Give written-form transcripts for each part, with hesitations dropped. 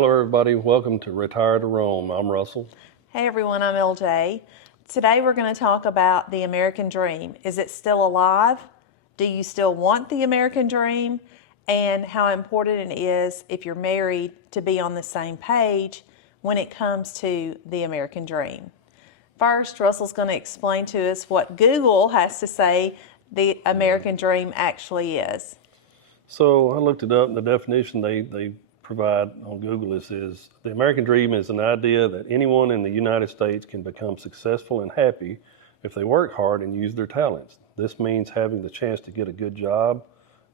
Hello, everybody. Welcome to Retire to Rome. I'm Russell. Hey everyone, I'm LJ. Today we're going to talk about the American dream. Is it still alive? Do you still want the American dream? And how important it is, if you're married, to be on the same page when it comes to the American dream. First, Russell's going to explain to us what Google has to say the American dream actually is. So I looked it up, and the definition they provide on Google is the American dream is an idea that anyone in the United States can become successful and happy if they work hard and use their talents. This means having the chance to get a good job,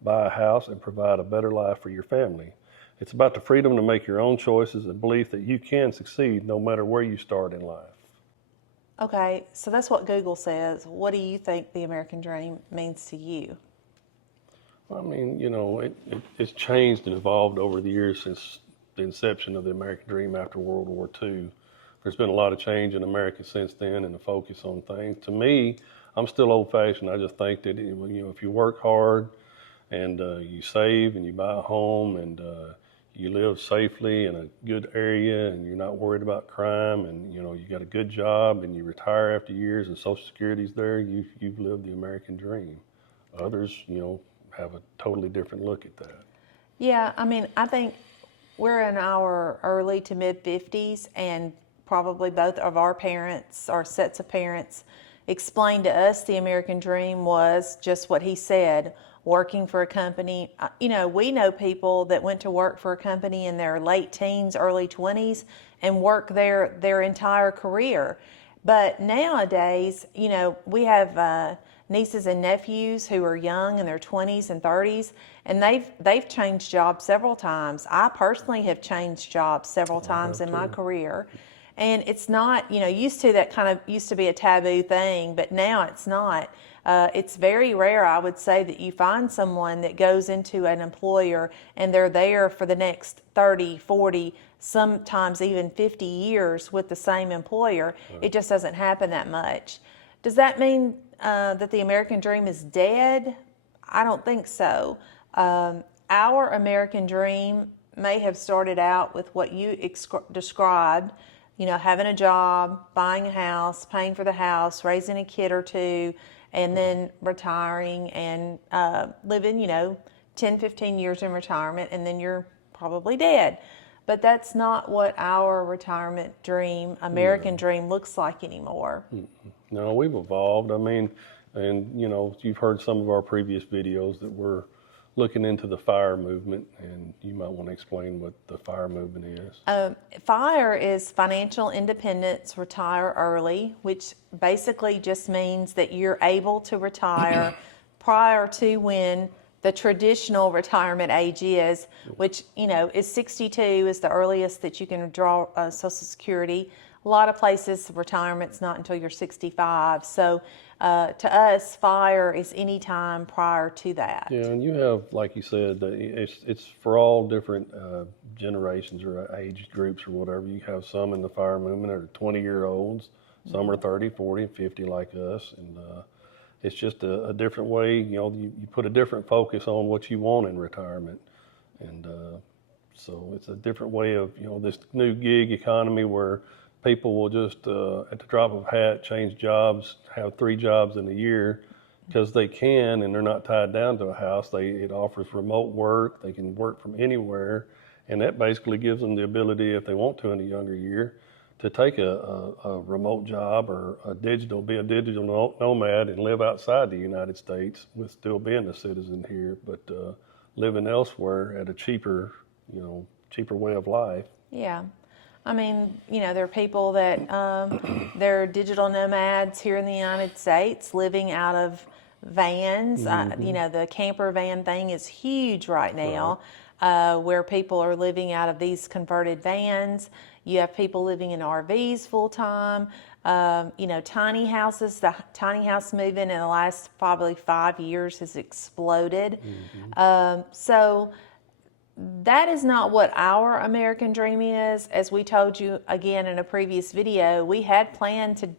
buy a house, and provide a better life for your family. It's about the freedom to make your own choices and belief that you can succeed no matter where you start in life. Okay, so that's what Google says. What do you think the American dream means to you? I mean, it's changed and evolved over the years since the inception of the American dream after World War II. There's been a lot of change in America since then and the focus on things. To me, I'm still old-fashioned. I just think that, if you work hard and you save and you buy a home and you live safely in a good area and you're not worried about crime and, you got a good job and you retire after years and Social Security's there, you've lived the American dream. Others, have a totally different look at that. Yeah, I think we're in our early to mid 50s, and probably both of our parents, our sets of parents, explained to us the American dream was just what he said, working for a company. We know people that went to work for a company in their late teens, early 20s, and work there their entire career. But nowadays, we have nieces and nephews who are young in their 20s and 30s, and they've changed jobs several times. I personally have changed jobs several times in my career, and it's not, used to be a taboo thing, but now it's not. It's very rare, I would say, that you find someone that goes into an employer and they're there for the next 30, 40, sometimes even 50 years with the same employer. Right. It just doesn't happen that much. Does that mean that the American dream is dead? I don't think so. Our American dream may have started out with what you described, having a job, buying a house, paying for the house, raising a kid or two, and then retiring and living, 10, 15 years in retirement, and then you're probably dead. But that's not what our retirement dream, American dream, looks like anymore. No, we've evolved. You've heard some of our previous videos that we're looking into the FIRE movement, and you might want to explain what the FIRE movement is. FIRE is Financial Independence Retire Early, which basically just means that you're able to retire prior to when the traditional retirement age is, which, is 62 is the earliest that you can draw Social Security. A lot of places, retirement's not until you're 65. So to us, FIRE is any time prior to that. Yeah, and you have, like you said, it's for all different generations or age groups or whatever. You have some in the FIRE movement that are 20-year-olds, some are 30, 40, 50 like us, and it's just a different way. You put a different focus on what you want in retirement, and so it's a different way of this new gig economy where people will just at the drop of a hat change jobs, have 3 jobs in a year because they can, and they're not tied down to a house. It offers remote work. They can work from anywhere, and that basically gives them the ability, if they want to in a younger year, to take a remote job or be a digital nomad and live outside the United States with still being a citizen here, but living elsewhere at a cheaper way of life. Yeah. There are people that they're digital nomads here in the United States living out of vans. The camper van thing is huge right now, where people are living out of these converted vans. You have people living in RVs full time. Tiny houses. The tiny house movement in the last probably 5 years has exploded. So that is not what our American dream is. As we told you again in a previous video, we had planned to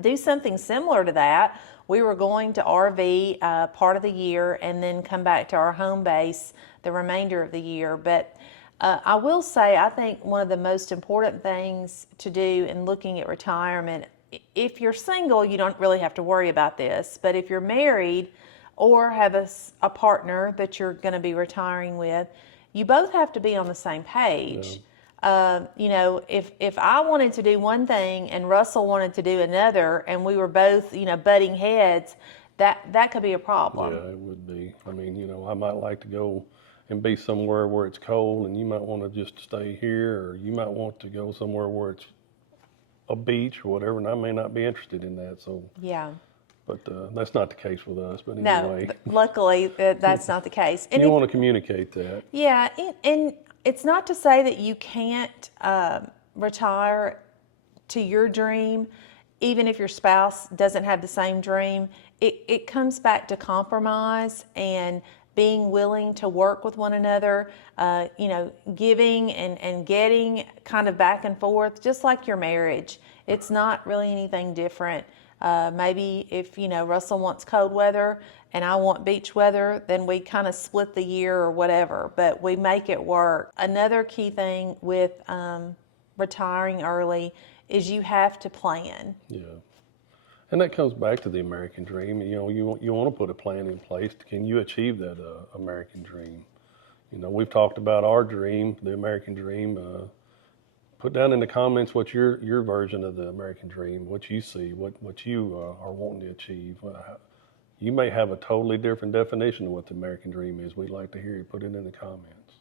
do something similar to that. We were going to RV part of the year and then come back to our home base the remainder of the year. But I will say, I think one of the most important things to do in looking at retirement, if you're single, you don't really have to worry about this. But if you're married or have a partner that you're going to be retiring with, you both have to be on the same page. You know, if I wanted to do one thing and Russell wanted to do another, and we were both, you know, butting heads, that could be a problem. Yeah, it would be. I mean, you know, I might like to go and be somewhere where it's cold, and you might want to just stay here, or you might want to go somewhere where it's a beach or whatever, and I may not be interested in that. So, Yeah. but that's not the case with us. But No, anyway, luckily that's not the case. And you want to communicate that. yeah, and it's not to say that you can't retire to your dream, even if your spouse doesn't have the same dream. It comes back to compromise and being willing to work with one another, you know, giving and getting kind of back and forth, just like your marriage. It's not really anything different. Maybe if, you know, Russell wants cold weather and I want beach weather, then we kind of split the year or whatever, but we make it work. Another key thing with retiring early is you have to plan. Yeah. And that comes back to the American dream. You know, you want to put a plan in place. Can you achieve that American dream? You know, we've talked about our dream, the American dream. Put down in the comments what your version of the American dream, what you see, what you are wanting to achieve. You may have a totally different definition of what the American dream is. We'd like to hear you. Put it in the comments.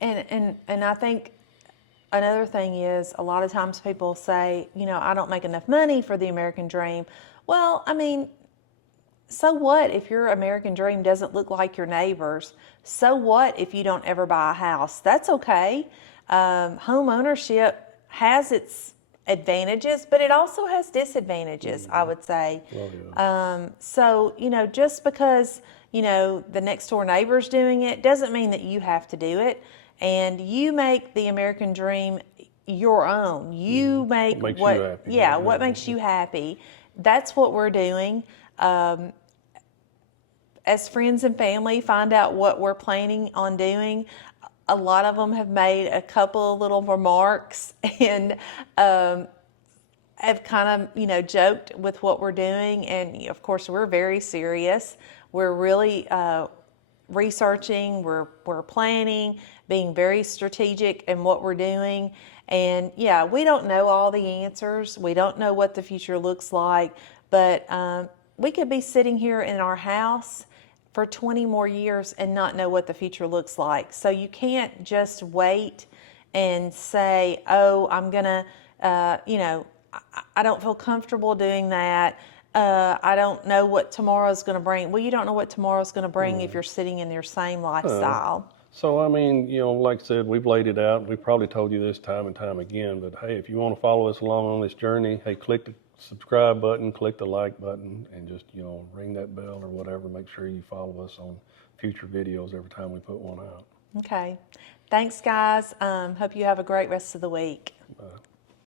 And I think another thing is, a lot of times people say, you know, I don't make enough money for the American dream. Well, I mean, so what if your American dream doesn't look like your neighbor's? So what if you don't ever buy a house? That's okay. Home ownership has its advantages, but it also has disadvantages, I would say. Well, yeah. So, you know, just because, you know, the next door neighbor's doing it doesn't mean that you have to do it. And you make the American dream your own. You make What makes what, you happy. yeah, what makes you happy. That's what we're doing. As friends and family find out what we're planning on doing, a lot of them have made a couple of little remarks and have kind of, you know, joked with what we're doing. And of course, we're very serious. We're really researching, we're planning, being very strategic in what we're doing. And yeah, we don't know all the answers. We don't know what the future looks like, but we could be sitting here in our house for 20 more years and not know what the future looks like. So you can't just wait and say, oh, I'm gonna, you know, I don't feel comfortable doing that. I don't know what tomorrow's going to bring. Well, you don't know what tomorrow's going to bring if you're sitting in your same lifestyle. So, I mean, you know, like I said, we've laid it out. We've probably told you this time and time again, but hey, if you want to follow us along on this journey, hey, click the subscribe button, click the like button, and just, you know, ring that bell or whatever. Make sure you follow us on future videos every time we put one out. Okay. Thanks, guys. Hope you have a great rest of the week. Bye.